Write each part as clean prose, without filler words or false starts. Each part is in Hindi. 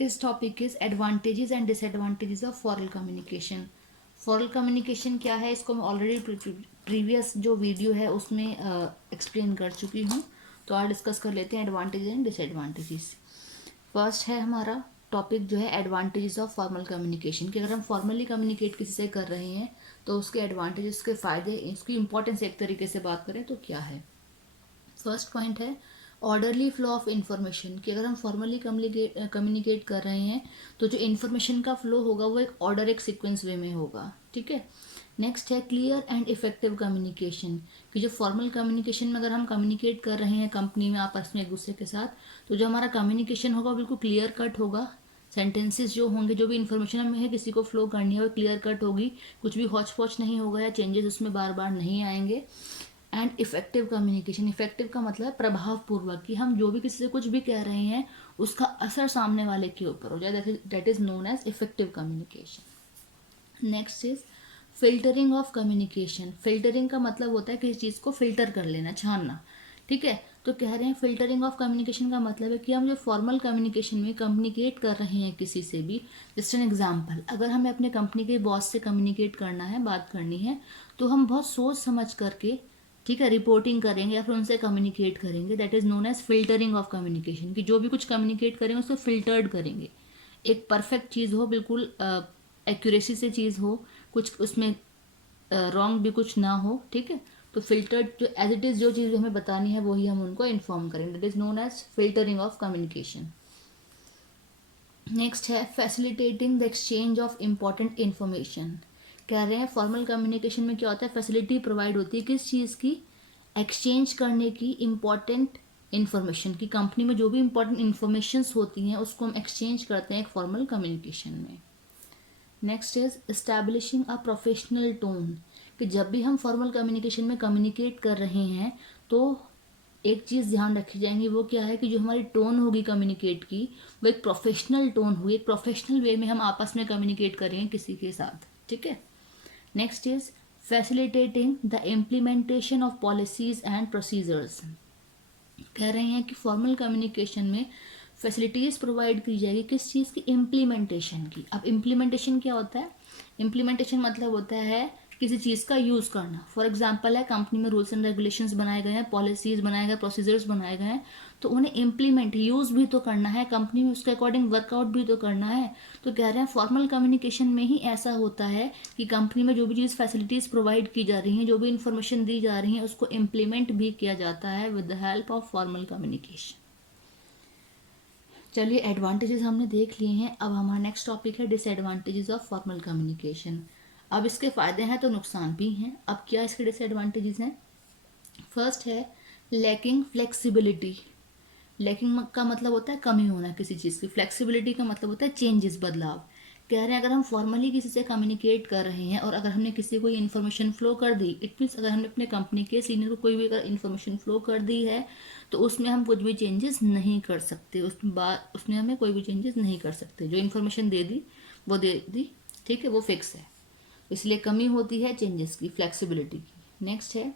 इस topic is advantages and disadvantages of Farrell communication. Farrell communication क्या है, इसको मैं ऑलरेडी प्रीवियस जो वीडियो है उसमें एक्सप्लेन कर चुकी हूँ। तो आज डिस्कस कर लेते हैं एडवांटेजेस एंड डिसएडवांटेजेस। फर्स्ट है हमारा टॉपिक जो है एडवांटेजेस ऑफ फॉर्मल कम्युनिकेशन, कि अगर हम फॉर्मली कम्युनिकेट किसी से कर रहे हैं तो उसके एडवांटेजेस, उसके फ़ायदे, इसकी इंपॉर्टेंस एक तरीके से बात करें तो क्या है। फर्स्ट पॉइंट है ऑर्डरली फ्लो ऑफ इंफॉर्मेशन, कि अगर हम फॉर्मली कम्युनिकेट कर रहे हैं तो जो इन्फॉर्मेशन का फ्लो होगा वो एक ऑर्डर, एक सीक्वेंस वे में होगा। ठीक है। नेक्स्ट है क्लियर एंड इफेक्टिव कम्युनिकेशन, कि जो फॉर्मल कम्युनिकेशन में अगर हम कम्युनिकेट कर रहे हैं कंपनी में आपस में एक दूसरे के साथ, तो जो हमारा कम्युनिकेशन होगा बिल्कुल क्लियर कट होगा। सेंटेंसेस जो होंगे, जो भी इन्फॉर्मेशन हमें है किसी को फ्लो करनी है वो क्लियर कट होगी, कुछ भी हौच पौच नहीं होगा या चेंजेस उसमें बार बार नहीं आएंगे। एंड इफेक्टिव कम्युनिकेशन, इफेक्टिव का मतलब है प्रभावपूर्वक, कि हम जो भी किसी से कुछ भी कह रहे हैं उसका असर सामने वाले के ऊपर हो जाए, that is known as effective communication. Next is filtering of communication. Filtering का मतलब होता है किसी चीज़ को फिल्टर कर लेना, छानना। ठीक है। तो कह रहे हैं फिल्टरिंग ऑफ कम्युनिकेशन का मतलब है कि हम जो फॉर्मल कम्युनिकेशन में कम्युनिकेट कर रहे हैं किसी से भी, जस्ट एन एग्जाम्पल, अगर हमें अपने कंपनी के बॉस से कम्युनिकेट करना है, बात करनी है, तो हम बहुत सोच समझ करके, ठीक है, रिपोर्टिंग करेंगे या फिर उनसे कम्युनिकेट करेंगे। That is known as filtering of communication, कि जो भी कुछ कम्युनिकेट करेंगे उसको फिल्टर्ड करेंगे, एक परफेक्ट चीज़ हो, बिल्कुल एक्यूरेसी से चीज़ हो, कुछ उसमें रॉन्ग भी कुछ ना हो। ठीक है। तो फिल्टर्ड, जो एज इट इज़ जो चीज़ हमें बतानी है वही हम उनको इन्फॉर्म करेंगे। That is known as filtering of communication. Next है facilitating the exchange of important information. कह रहे हैं फॉर्मल कम्युनिकेशन में क्या होता है, फैसिलिटी प्रोवाइड होती है किस चीज़ की, एक्सचेंज करने की, इम्पॉर्टेंट इन्फॉर्मेशन की। कंपनी में जो भी इम्पॉर्टेंट इन्फॉर्मेशंस होती हैं उसको हम एक्सचेंज करते हैं एक फॉर्मल कम्युनिकेशन में। Next is establishing a professional tone, कि जब भी हम फॉर्मल कम्युनिकेशन में कम्युनिकेट कर रहे हैं तो एक चीज़ ध्यान रखी जाएंगी, वो क्या है कि जो हमारी टोन होगी कम्युनिकेट की, वो एक प्रोफेशनल टोन हुई, एक प्रोफेशनल वे में हम आपस में कम्युनिकेट करें किसी के साथ। ठीक है। Next is facilitating the implementation of policies and procedures. कह रहे हैं कि फॉर्मल कम्युनिकेशन में फैसिलिटीज़ प्रोवाइड की जाएगी किस चीज़ की, इम्प्लीमेंटेशन की। अब इम्प्लीमेंटेशन क्या होता है, इम्प्लीमेंटेशन मतलब होता है किसी चीज़ का यूज़ करना। फॉर एग्जांपल है, कंपनी में रूल्स एंड रेगुलेशंस बनाए गए हैं, पॉलिसीज़ बनाए गए, प्रोसीजर्स बनाए गए हैं, तो उन्हें इम्प्लीमेंट, यूज़ भी तो करना है, कंपनी में उसके अकॉर्डिंग वर्कआउट भी तो करना है। तो कह रहे हैं फॉर्मल कम्युनिकेशन में ही ऐसा होता है कि कंपनी में जो भी चीज़ फैसिलिटीज़ प्रोवाइड की जा रही हैं, जो भी इंफॉर्मेशन दी जा रही हैं, उसको इम्प्लीमेंट भी किया जाता है with the help of formal communication. चलिए एडवांटेजेस हमने देख लिए हैं, अब हमारा नेक्स्ट टॉपिक है डिसएडवांटेजेस ऑफ फॉर्मल कम्युनिकेशन। अब इसके फ़ायदे हैं तो नुकसान भी हैं। अब क्या इसके डिसएडवांटेजेस हैं। फर्स्ट है लैकिंग फ्लेक्सिबिलिटी। लैकिंग का मतलब होता है कमी होना किसी चीज़ की, फ्लेक्सिबिलिटी का मतलब होता है चेंजेस, बदलाव। कह रहे हैं अगर हम फॉर्मली किसी से कम्युनिकेट कर रहे हैं और अगर हमने किसी को इन्फॉर्मेशन फ्लो कर दी, इट मीन्स अगर हमने अपने कंपनी के सीनियर को कोई भी अगर इन्फॉर्मेशन फ्लो कर दी है तो उसमें हम कुछ भी चेंजेस नहीं कर सकते, उसमें हमें कोई भी चेंजेस नहीं कर सकते। जो इन्फॉर्मेशन दे दी वो दे दी, ठीक है, वो फिक्स है। इसलिए कमी होती है चेंजेस की, फ्लेक्सिबिलिटी की। नेक्स्ट है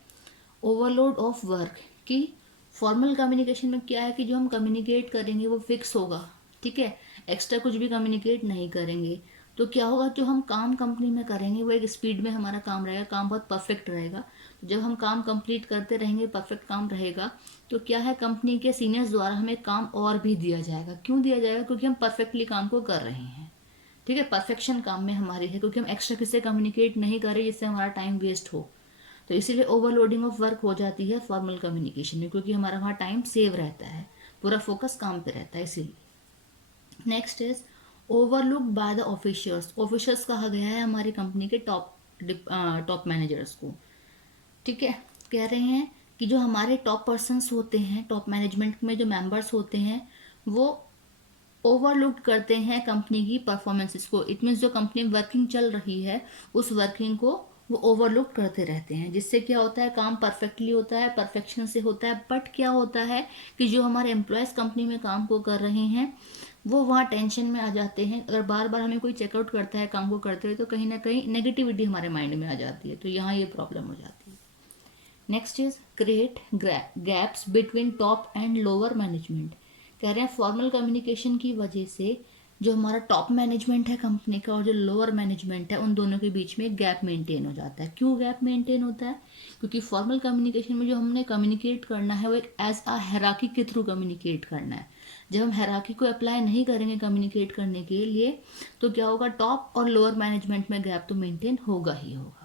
ओवरलोड ऑफ वर्क, कि फॉर्मल कम्युनिकेशन में क्या है कि जो हम कम्युनिकेट करेंगे वो फिक्स होगा। ठीक है। एक्स्ट्रा कुछ भी कम्युनिकेट नहीं करेंगे। तो क्या होगा, जो हम काम कंपनी में करेंगे वो एक स्पीड में हमारा काम रहेगा, काम बहुत परफेक्ट रहेगा। जब हम काम कंप्लीट करते रहेंगे, परफेक्ट काम रहेगा, तो क्या है, कंपनी के सीनियर्स द्वारा हमें काम और भी दिया जाएगा। क्यों दिया जाएगा, क्योंकि हम परफेक्टली काम को कर रहे हैं। ठीक है, परफेक्शन काम में हमारी है, क्योंकि हम एक्स्ट्रा किसी से कम्युनिकेट नहीं कर रहे जिससे हमारा टाइम वेस्ट हो। तो इसीलिए ओवरलोडिंग ऑफ वर्क हो जाती है फॉर्मल कम्युनिकेशन में, क्योंकि हमारा वहाँ टाइम सेव रहता है, पूरा फोकस काम पे रहता है इसीलिए। Next is overlook by the officials. Officials कहा गया है हमारी कंपनी के टॉप मैनेजर्स को। ठीक है। कह रहे हैं कि जो हमारे टॉप पर्सन्स होते हैं, टॉप मैनेजमेंट में जो मेंबर्स होते हैं, वो ओवरलुक करते हैं कंपनी की परफॉर्मेंसेस को। इट मीन्स जो कंपनी वर्किंग चल रही है उस वर्किंग को वो ओवरलुक करते रहते हैं, जिससे क्या होता है, काम परफेक्टली होता है, परफेक्शन से होता है। बट क्या होता है कि जो हमारे एम्प्लॉयज़ कंपनी में काम को कर रहे हैं वो वहाँ टेंशन में आ जाते हैं। अगर बार बार हमें कोई चेकआउट करता है काम को करते हुए तो कहीं ना कहीं नेगेटिविटी हमारे माइंड में आ जाती है, तो यहाँ ये प्रॉब्लम हो जाती है। Next is create gaps between top and lower management. कह रहे हैं फॉर्मल कम्युनिकेशन की वजह से जो हमारा टॉप मैनेजमेंट है कंपनी का और जो लोअर मैनेजमेंट है उन दोनों के बीच में गैप मेंटेन हो जाता है। क्यों गैप मेंटेन होता है? क्योंकि फॉर्मल कम्युनिकेशन में जो हमने कम्युनिकेट करना है वो एक एज अ हायरार्की के थ्रू कम्युनिकेट करना है। जब हम हायरार्की को अप्लाई नहीं करेंगे कम्युनिकेट करने के लिए तो क्या होगा, टॉप और लोअर मैनेजमेंट में गैप तो मेंटेन होगा ही होगा।